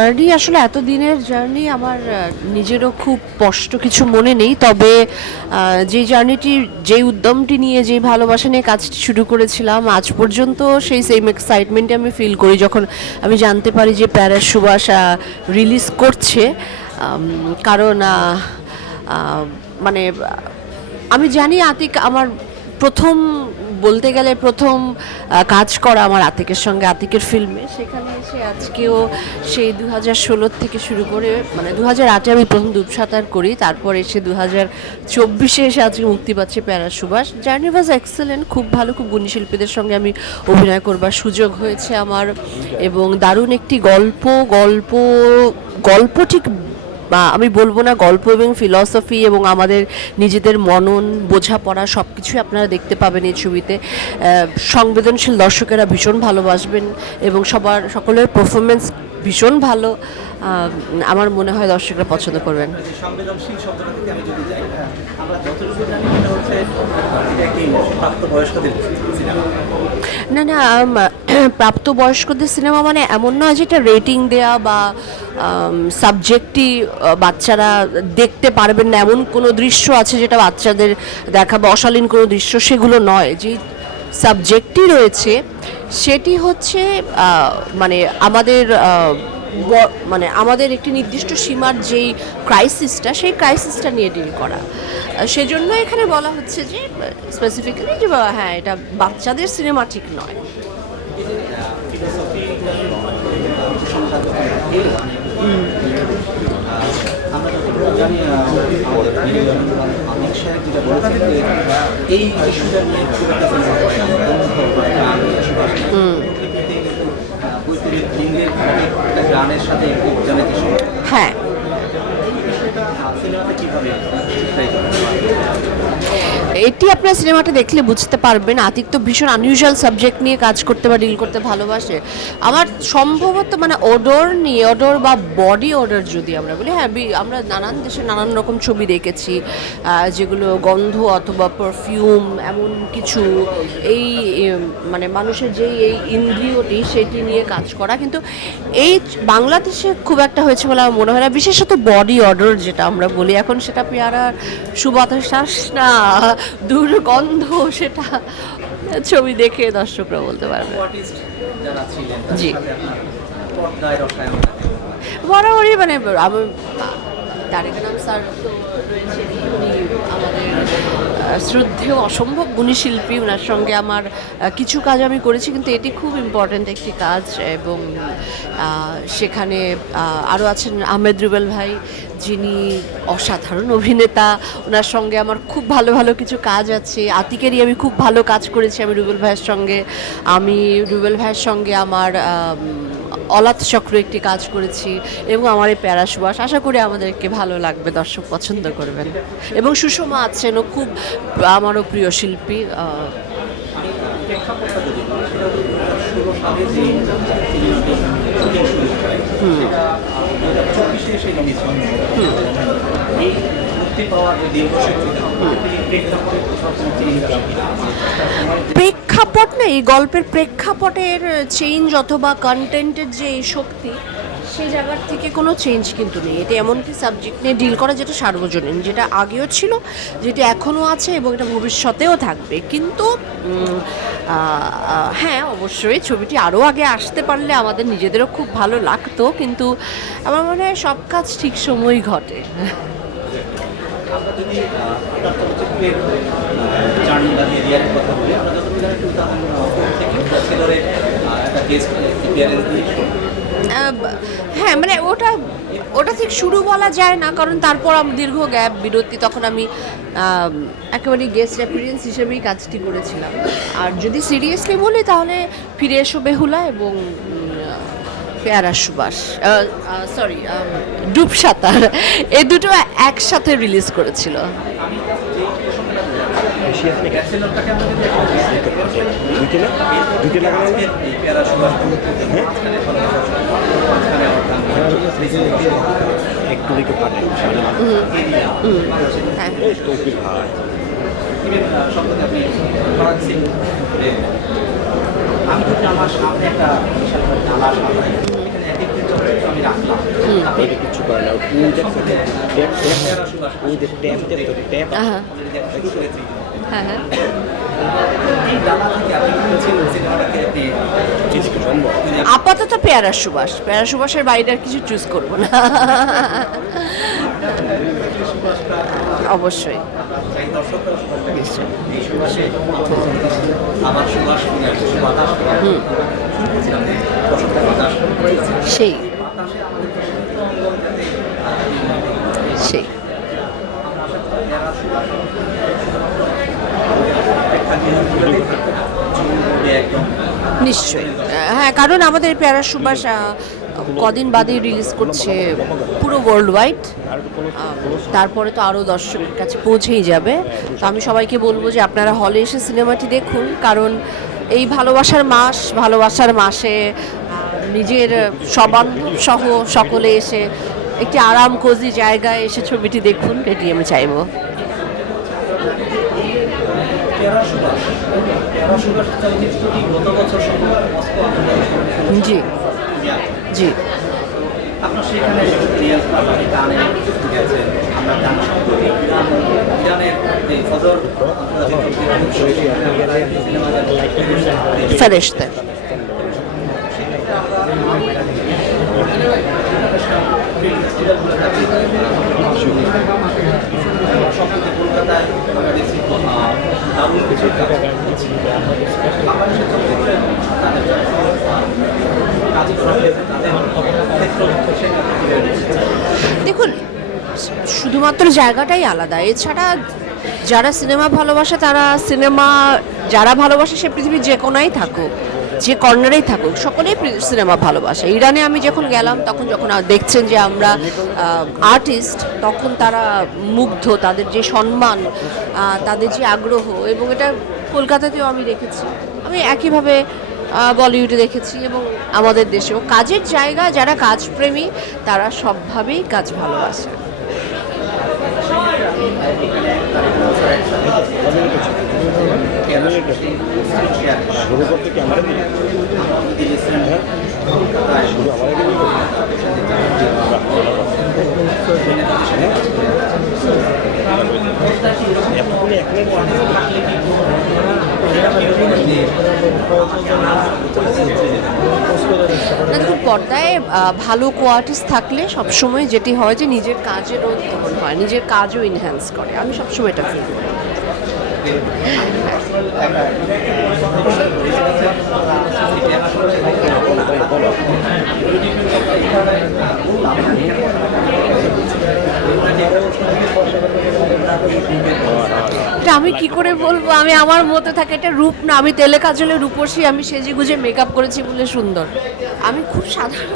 Journey আসলে এতদিনের journey আমার নিজেরও খুব স্পষ্ট কিছু মনে নেই, তবে যে জার্নিটি, যেই উদ্যমটি নিয়ে, যেই ভালোবাসা নিয়ে কাজটি শুরু করেছিলাম, আজ পর্যন্ত সেই সেম এক্সাইটমেন্টে আমি ফিল করি যখন আমি জানতে পারি যে প্যারাস সুবাস রিলিজ করছে। কারণ মানে আমি জানি আতিক আমার প্রথম, বলতে গেলে প্রথম কাজ করা আমার আতিকের সঙ্গে, আতিকের ফিল্মে। সেখানে এসে আজকেও সেই 2016 থেকে শুরু করে, মানে 2008-এ আমি প্রথম ডুবসাঁতার করি, তারপর এসে 2024-এ এসে আজকে মুক্তি পাচ্ছে প্যারা সুবাস। জার্নি ওয়াজ এক্সেলেন্ট, খুব ভালো, খুব গুণী শিল্পীদের সঙ্গে আমি অভিনয় করবার সুযোগ হয়েছে আমার, এবং দারুণ একটি গল্প গল্প গল্প ঠিক বা আমি বলবো না, গল্প এবং ফিলসফি এবং আমাদের নিজেদের মনন, বোঝাপড়া সব কিছুই আপনারা দেখতে পাবেন এই ছবিতে। সংবেদনশীল দর্শকেরা ভীষণ ভালোবাসবেন এবং সকলের পারফরমেন্স ভীষণ ভালো। আমার মনে হয় দর্শকরা পছন্দ করবেন। সংবেদনশীল শব্দটা থেকে আমি যদি যাই, আমরা যতটুকু জানি এটা হচ্ছে এটা একটি প্রাপ্তবয়স্কদের সিনেমা। না না, প্রাপ্তবয়স্কদের সিনেমা মানে এমন নয় যেটা রেটিং দেয়া বা সাবজেক্টই বাচ্চারা দেখতে পারবেন না, এমন কোনো দৃশ্য আছে যেটা বাচ্চাদের দেখাবে, অশালীন কোনো দৃশ্য, সেগুলো নয়। যে সাবজেক্টই রয়েছে সেটি হচ্ছে মানে আমাদের মানে আমাদের একটি নির্দিষ্ট সীমার যেই ক্রাইসিসটা, সেই ক্রাইসিসটা নিয়ে ডিল করা। সেজন্য এখানে বলা হচ্ছে যে স্পেসিফিক্যালি যে হ্যাঁ, এটা বাচ্চাদের সিনেমা ঠিক নয়। আমরা যতটুকু জানি অমিত সাহেব যেটা বলেছেন যে এই ইস্যুটা নিয়ে খুব একটা বৈপরীত লিঙ্গের একটা গানের সাথে জানাতে হ্যাঁ, সিনেমাটা কীভাবে এটি আপনার সিনেমাটা দেখলে বুঝতে পারবেন। আতিক তো ভীষণ আনইউজুয়াল সাবজেক্ট নিয়ে কাজ করতে বা ডিল করতে ভালোবাসে। আমার সম্ভবত মানে ওডর নিয়ে, ওডর বা বডি ওডর যদি আমরা বলি, হ্যাঁ, আমরা নানান দেশে নানান রকম ছবি দেখেছি যেগুলো গন্ধ অথবা পারফিউম এমন কিছু, এই মানে মানুষের যেই এই ইন্দ্রিয়টি সেটি নিয়ে কাজ করা, কিন্তু এই বাংলাদেশে খুব একটা হয়েছে বলে আমার মনে হয় না। বিশেষত বডি অডর যেটা আমরা বলি এখন, সেটা পেয়ারার সুবাতাস না দুর্গন্ধ, সেটা ছবি দেখে দর্শকরা বলতে পারবে। জি, বরাবরই মানে আমি তারেক রহমান স্যার তো রয়েছেন, উনি আমাদের শ্রদ্ধেয় অসম্ভব গুণী শিল্পী। ওনার সঙ্গে আমার কিছু কাজ আমি করেছি, কিন্তু এটি খুব ইম্পর্ট্যান্ট একটি কাজ। এবং সেখানে আরও আছেন আহমেদ রুবেল ভাই, যিনি অসাধারণ অভিনেতা। ওনার সঙ্গে আমার খুব ভালো ভালো কিছু কাজ আছে। আতিকেরই আমি খুব ভালো কাজ করেছি আমি রুবেল ভাইয়ের সঙ্গে। আমি রুবেল ভাইয়ের সঙ্গে আমার অলাত চক্র একটি কাজ করেছি, এবং আমার এই প্যারা সুবাস। আশা করি আমাদেরকে ভালো লাগবে, দর্শক পছন্দ করবেন। এবং সুষমা আছেন, ও খুব আমারও প্রিয় শিল্পী। প্রেক্ষাপট না, এই গল্পের প্রেক্ষাপটের চেঞ্জ অথবা কন্টেন্টের যে এই শক্তি, সেই জায়গার থেকে কোনো চেঞ্জ কিন্তু নেই। এটা এমনকি সাবজেক্ট নিয়ে ডিল করা যেটা সার্বজনীন, যেটা আগেও ছিল, যেটা এখনও আছে এবং এটা ভবিষ্যতেও থাকবে। কিন্তু হ্যাঁ, অবশ্যই ছবিটি আরও আগে আসতে পারলে আমাদের নিজেদেরও খুব ভালো লাগতো, কিন্তু আমার মনে হয় সব কাজ ঠিক সময়ই ঘটে। আমরা যদি চলচ্চিত্রের জার্নি বা এরিয়ার কথা বলি, আমরা যতটুকু জানি 2004 থেকে ধরে একটা গেস্ট অ্যাপিয়ারেন্স দিয়েছি। হ্যাঁ, মানে ওটা ঠিক শুরু বলা যায় না, কারণ তারপর দীর্ঘ গ্যাপ, বিরতি, তখন আমি একেবারে গেস্ট অ্যাপিয়ারেন্স হিসেবেই কাজটি করেছিলাম। আর যদি সিরিয়াসলি বলি তাহলে ফিরে এসো বেহুলা এবং পেয়ারা সুবাস, সরি, ডুবসাঁতার, এই দুটো একসাথে রিলিজ করেছিল। আমি যদি আমার সামনে একটা বিশাল জানালা সামনে, এখানে এক একটি চলচ্চিত্র আমি রাখলাম। আপনি এটা কিছু করে না ও দেখছো ট্যাপ ও যে ট্যাপ দেখছো ট্যাপ হ্যাঁ already দেখা শুরু করেছি। হ্যাঁ হ্যাঁ এই ডালা থেকে আপনি কি বলছেন সিনেমাটাকে আপনি কিছু সম্ভব আপাতত পেয়ারা সুবাস, পেয়ারা সুবাসের বাইরে আর কিছু চুজ করবো না। অবশ্যই চাই দর্শকরা সুবাসটা এই সুবাসে আবার সুবাস ফিরে আসে, বাতাস ফিরে আসে। শুরু করেছিলাম যে দর্শকরা বাতাস করেছে সেই বাতাসে আমাদের প্রশান্ত অঙ্গন যাতে সেই একদম নিশ্চয়ই হ্যাঁ, কারণ আমাদের পেয়ারা সুবাস কদিন বাদেই রিলিজ করছে পুরো ওয়ার্ল্ড ওয়াইড, তারপরে তো আরও দর্শকের কাছে পৌঁছেই যাবে। তো আমি সবাইকে বলবো যে আপনারা হলে এসে সিনেমাটি দেখুন, কারণ এই ভালোবাসার মাস, ভালোবাসার মাসে নিজের সবান্ধব সহ সকলে এসে একটি আরাম কোজি জায়গায় এসে ছবিটি দেখুন, এটি আমি চাইবো। পেয়ারা সুবাস চলচ্চিত্রটি গত বছর মস্কো আন্তর্জাতিক জি জি আপনার সেখানে রিয়াজ পাঠানি গানে গেছেন, আমরা গান সম্পর্কে ইরানের যে ফজর ফেরেশতা সম্প্রতি কলকাতায় আমরা দেখছি দারুণ কিছু বাংলাদেশের চলচ্চিত্রে তাদের কাজ করা হয়েছে, তাদের ক্ষেত্র দেখুন, শুধুমাত্র জায়গাটাই আলাদা, এছাড়া যারা সিনেমা ভালোবাসে তারা সিনেমা যারা ভালোবাসে সে পৃথিবীর যে কোনায় থাকুক, যে কর্নারেই থাকুক, সকলেই সিনেমা ভালোবাসে। ইরানে আমি যখন গেলাম তখন যখন দেখছেন যে আমরা আর্টিস্ট, তখন তারা মুগ্ধ, তাদের যে সম্মান, তাদের যে আগ্রহ, এবং এটা কলকাতাতেও আমি দেখেছি, আমি একইভাবে বলিউডে দেখেছি এবং আমাদের দেশেও। কাজের জায়গা, যারা কাজপ্রেমী তারা সবভাবেই কাজ ভালোবাসে। শুরু করতে কি আমার শুধু আমার না, দেখুন, পর্দায় ভালো কোয়ার্টিস্ট থাকলে সবসময় যেটি হয় যে নিজের কাজেরও উদ্ভাবন হয়, নিজের কাজও ইনহ্যান্স করে। আমি সবসময় এটা ফিল করি। এটা আমি কি করে বলবো, আমি আমার মতো থাকে, এটা রূপ না, আমি তেলে কাজলে রূপসী, আমি সেজে গুজে মেকআপ করেছি বলে সুন্দর, আমি খুব সাধারণ।